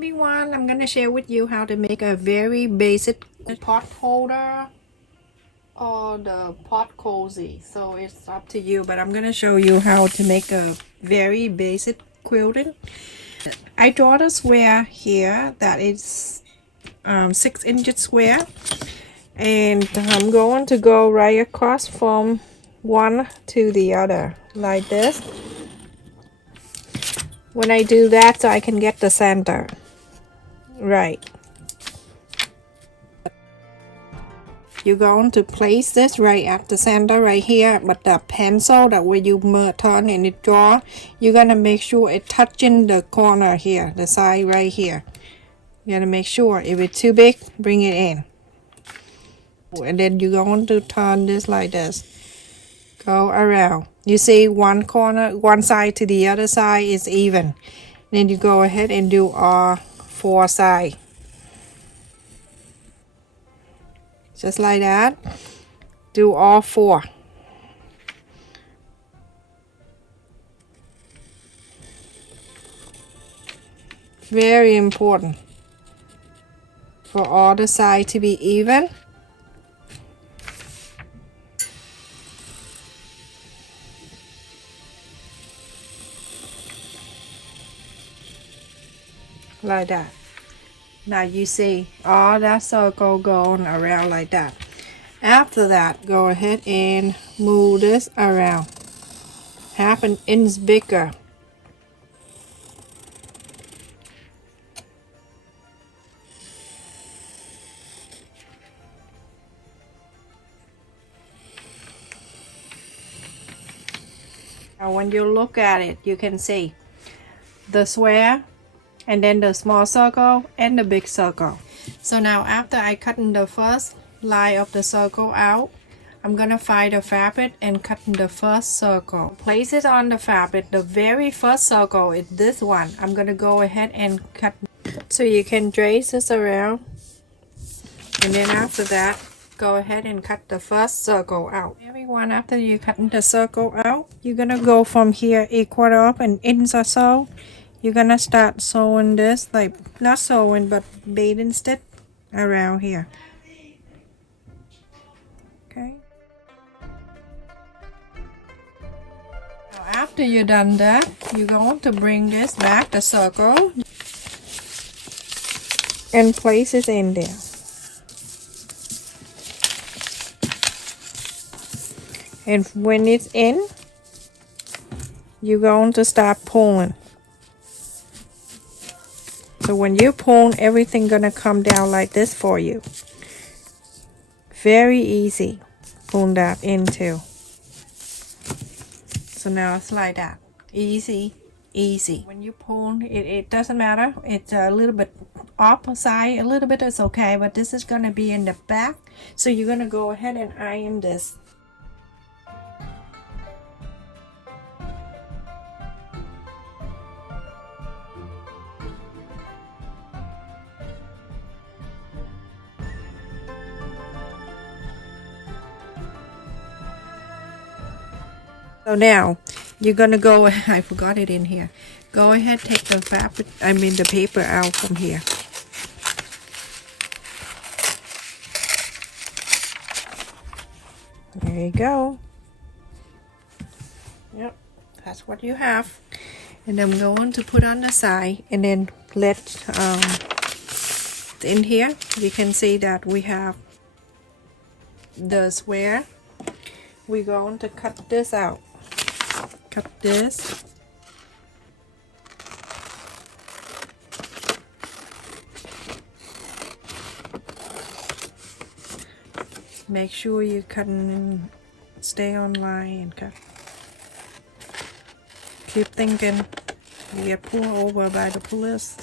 everyone, I'm gonna share with you how to make a very basic pot holder or the pot cozy. So it's up to you, but I'm gonna show you how to make a very basic quilting. I draw the square here that is 6 inches square, and I'm going to go right across from one to the other like this. When I do that, so I can get the center right. You're going to place this right at the center right here, but the pencil that when you turn and it draw, you're gonna make sure it touching the corner here, the side right here. You gotta make sure. If it's too big, bring it in, and then you're going to turn this like this, go around. You see one corner, one side to the other side is even. Then you go ahead and do all 4 sides. Just like that. Do all 4. Very important for all the sides to be even. Like that. Now you see all that circle going around like that. After that, go ahead and move this around 1/2 inch bigger. Now when you look at it, you can see the square, and then the small circle and the big circle. So now after I cut in the first line of the circle out, I'm gonna find the fabric and cut in the first circle. Place it on the fabric. The very first circle is this one. I'm gonna go ahead and cut. So you can trace this around, and then after that, go ahead and cut the first circle out. Everyone, after you cut the circle out, you're gonna go from here 1/4 of an inch or so. You're gonna start sewing this, like not sewing but baiting stitch around here. Okay. Now after you're done that, you're going to bring this back, the circle, and place it in there. And when it's in, you're going to start pulling. So when you pull, everything gonna come down like this for you. Very easy. Pull that into. So now it's like that. Easy, easy. When you pull, it doesn't matter. It's a little bit off side, a little bit is okay, but this is gonna be in the back. So you're gonna go ahead and iron this. So now you're gonna go, I forgot it in here. Go ahead, take the fabric, the paper out from here. There you go. Yep, that's what you have. And I'm going to put on the side, and then let in here you can see that we have the square. We're going to cut this out. Cut this. Make sure you cut and stay on line and cut. Keep thinking you get pulled over by the police.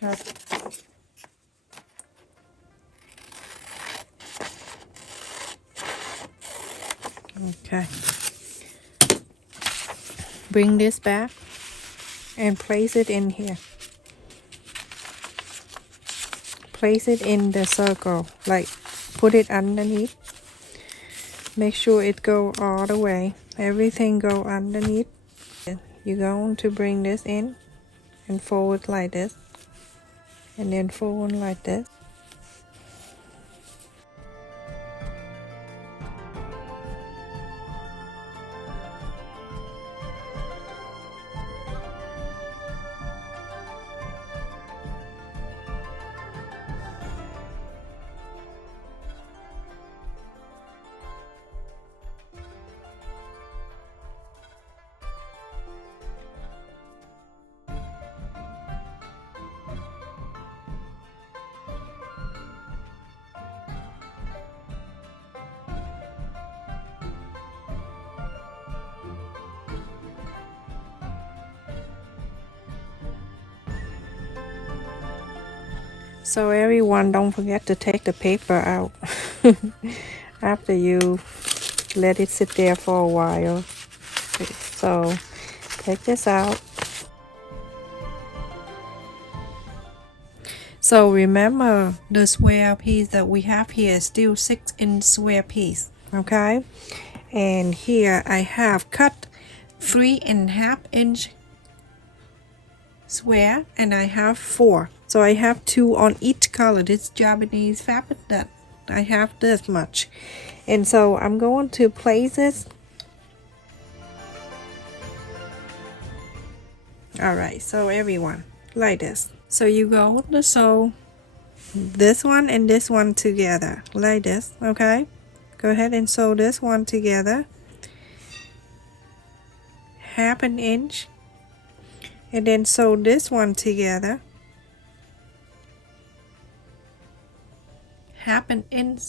Cut. Okay. Bring this back and place it in here. Place it in the circle, like put it underneath. Make sure it go all the way. Everything go underneath. You're going to bring this in and fold it like this, and then fold like this. So everyone, don't forget to take the paper out after you let it sit there for a while. So take this out. So remember, the square piece that we have here is still 6-inch square piece, okay? And here I have cut 3.5-inch square, and I have 4. So I have 2 on each color. This Japanese fabric that I have this much. And so I'm going to place this. Alright, so everyone, like this. So you go to sew this one and this one together, like this, okay? Go ahead and sew this one together. 1/2 inch. And then sew this one together. 1/2 inch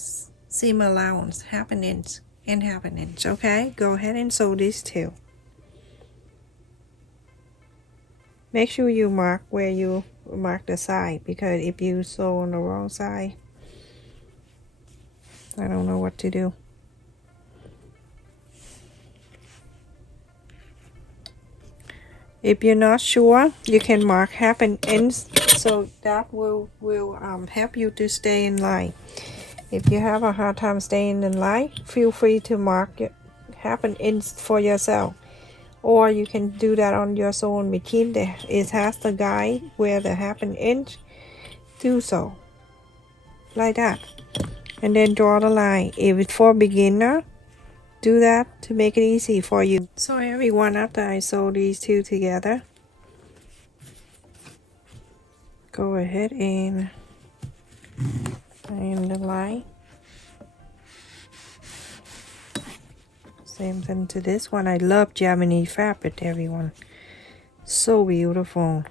seam allowance, 1/2 inch and 1/2 inch, okay? Go ahead and sew these two. Make sure you mark where you mark the side, because if you sew on the wrong side, I don't know what to do. If you're not sure, you can mark 1/2 inch, so that will help you to stay in line. If you have a hard time staying in line, feel free to mark it 1/2 inch for yourself, or you can do that on your sewing machine. It has the guide where the 1/2 inch. Do so like that, and then draw the line. If it's for beginner, do that to make it easy for you. So everyone, after I sew these two together, go ahead and the line. Same thing to this one. I love Japanese fabric, everyone. So beautiful.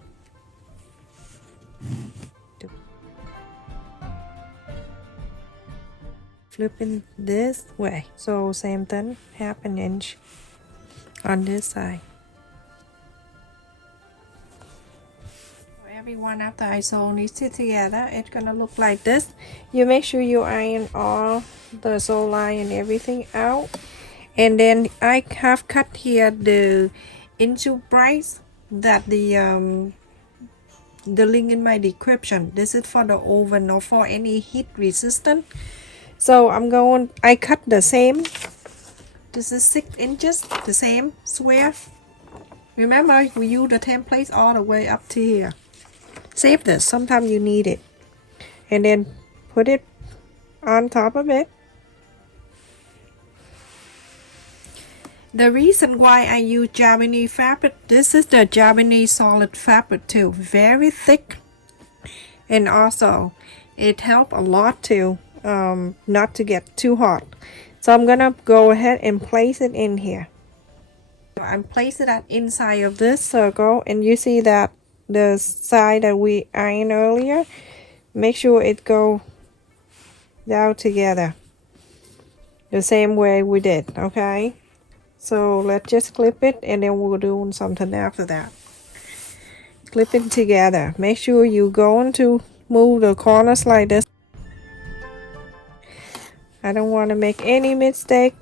Flipping this way, so same thing, 1/2 inch on this side. Everyone, after I sew these two together, it's gonna look like this. You make sure you iron all the sew line and everything out, and then I have cut here the Insul-Bright that the link in my description. This is for the oven or for any heat resistant. So I cut the same. This is 6 inches, the same square. Remember, we use the template all the way up to here. Save this, sometimes you need it. And then put it on top of it. The reason why I use Japanese fabric, this is the Japanese solid fabric too. Very thick. And also, it helps a lot too. Not to get too hot. So I'm gonna go ahead and place it in here. I'm placing that inside of this circle, and you see that the side that we ironed earlier, make sure it go down together the same way we did, okay? So let's just clip it, and then we'll do something after that. Clip it together. Make sure you're going to move the corners like this. I don't want to make any mistake.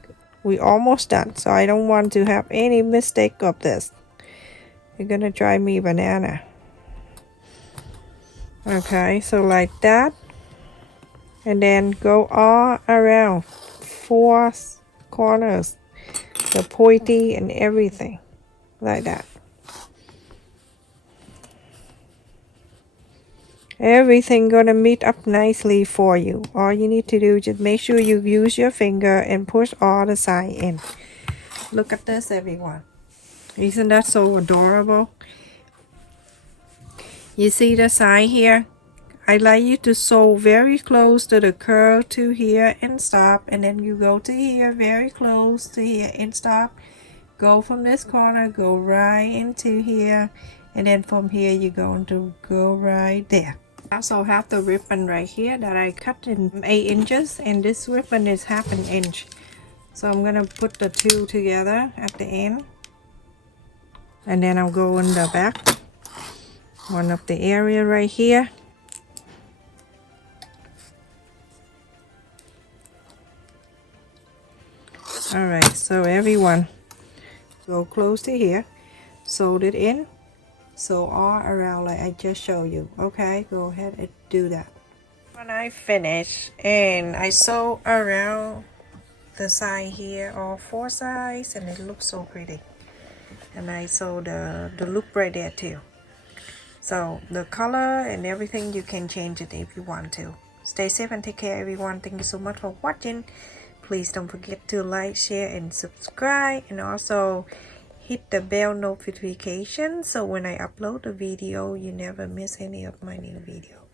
We almost done, so I don't want to have any mistake of this. You're gonna drive me banana. Okay, so like that, and then go all around 4 corners, the pointy and everything like that. Everything gonna meet up nicely for you. All you need to do, just make sure you use your finger and push all the side in. Look at this, everyone. Isn't that so adorable? You see the side here? I like you to sew very close to the curve to here and stop, and then you go to here, very close to here and stop. Go from this corner, go right into here, and then from here you're going to go right there. I also have the ribbon right here that I cut in 8 inches, and this ribbon is 1/2 inch. So I'm gonna put the two together at the end, and then I'll go in the back, one of the area right here. Alright, so everyone, go close to here, sew it in, sew all around like I just showed you. Okay, go ahead and do that. When I finish and I sew around the side here, all 4 sides, and it looks so pretty. And I sew the loop right there too. So the color and everything, you can change it if you want to. Stay safe and take care, everyone. Thank you so much for watching. Please don't forget to like, share, and subscribe, and also hit the bell notification so when I upload a video, you never miss any of my new videos.